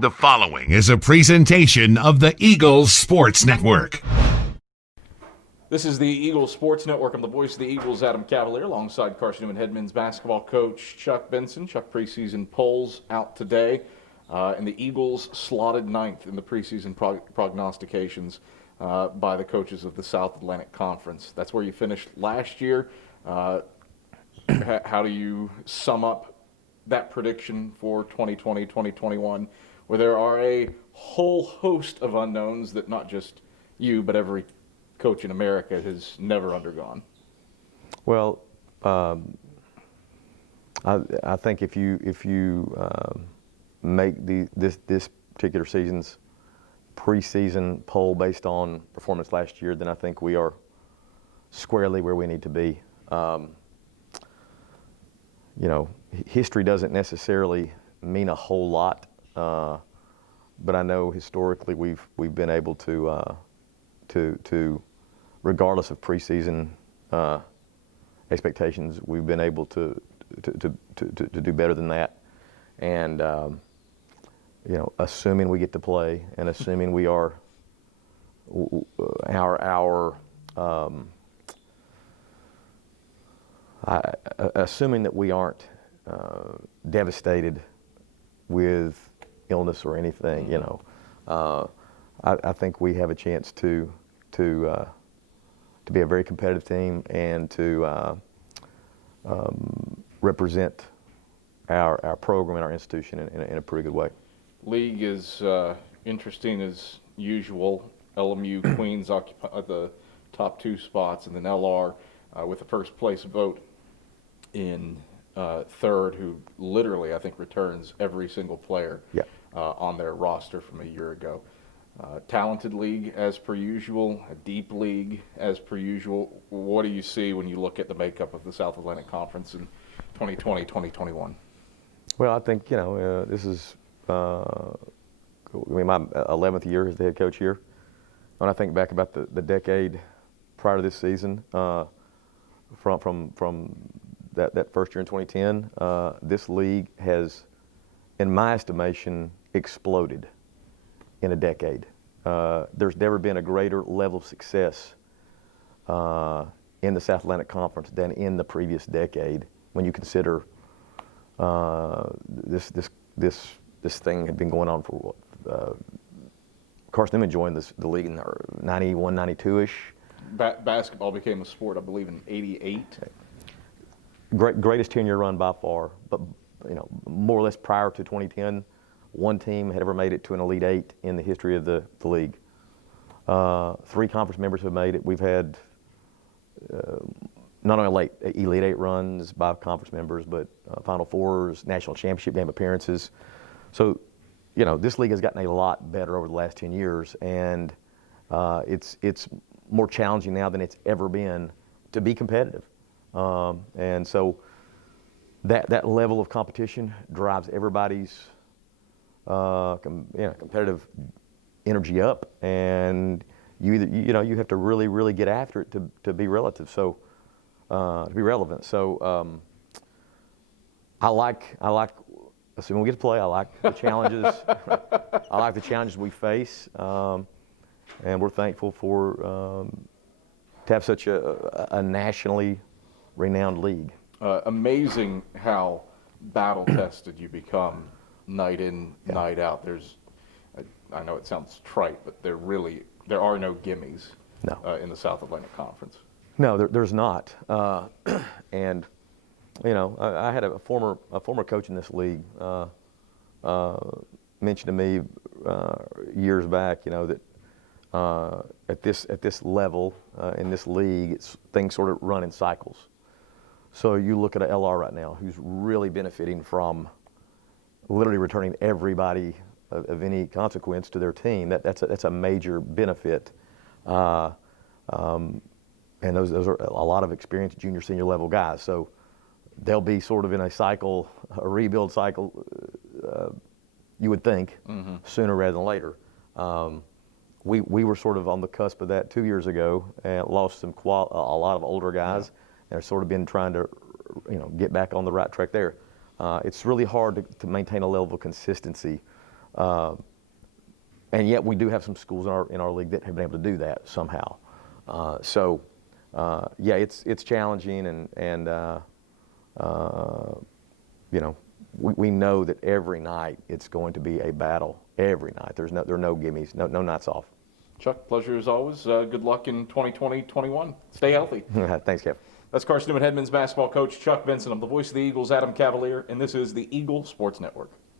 The following is a presentation of the Eagles Sports Network. This is the Eagles Sports Network. I'm the voice of the Eagles, Adam Cavalier, alongside Carson-Newman men's basketball coach Chuck Benson. Chuck, preseason polls out today, and the Eagles slotted ninth in the preseason prognostications by the coaches of the South Atlantic Conference. That's where you finished last year. How do you sum up that prediction for 2020, 2021, where there are a whole host of unknowns that not just you, but every coach in America has never undergone? Well, I think if you make this particular season's preseason poll based on performance last year, then I think we are squarely where we need to be. History doesn't necessarily mean a whole lot, but I know historically we've been able to regardless of preseason expectations, we've been able to do better than that. And assuming we get to play and assuming we are assuming that we aren't devastated with illness or anything, I think we have a chance to be a very competitive team and to represent our program and our institution in a pretty good way. League is interesting as usual. LMU Queens occupy the top two spots, and then LR with the first place vote in third, who literally, I think, returns every single player on their roster from a year ago. Talented league as per usual, a deep league as per usual. What do you see when you look at the makeup of the South Atlantic Conference in 2020, 2021? Well, I think, this is my 11th year as the head coach here. When I think back about the decade prior to this season, from that first year in 2010, this league has, in my estimation, exploded in a decade. There's never been a greater level of success in the South Atlantic Conference than in the previous decade. When you consider this thing had been going on for Carson-Newman joined the league in 91, 92-ish. Basketball became a sport, I believe, in '88. Greatest 10-year run by far, but more or less prior to 2010. One team had ever made it to an Elite Eight in the history of the league. 3 conference members have made it. We've had not only Elite Eight runs by conference members, but Final Fours, national championship game appearances. So, this league has gotten a lot better over the last 10 years, and it's more challenging now than it's ever been to be competitive. And so that level of competition drives everybody's competitive energy up, and you you have to really get after it to be relative. So to be relevant. So I like assuming we get to play. I like the challenges. I like the challenges we face, and we're thankful for to have such a nationally renowned league. Amazing how battle-tested you become night in, night out. I know it sounds trite, but there are no gimmies in the South Atlantic Conference. No, there's not. And I had a former coach in this league mentioned to me years back, that at this level in this league, things sort of run in cycles. So you look at an LR right now who's really benefiting from literally returning everybody of any consequence to their team. That's a major benefit. And those are a lot of experienced junior, senior level guys. So they'll be sort of in a cycle, a rebuild cycle, you would think, sooner rather than later. We were sort of on the cusp of that 2 years ago and lost a lot of older guys. And have sort of been trying to, get back on the right track there. It's really hard to maintain a level of consistency And yet we do have some schools in our league that have been able to do that somehow. Yeah, it's challenging, and you know, we know that every night it's going to be a battle. Every night, there are no gimmies, no nights off. Chuck, pleasure as always. Good luck in 2020-21. Stay healthy. Thanks, Kev. That's Carson-Newman Basketball coach Chuck Benson. I'm the voice of the Eagles, Adam Cavalier, and this is the Eagle Sports Network.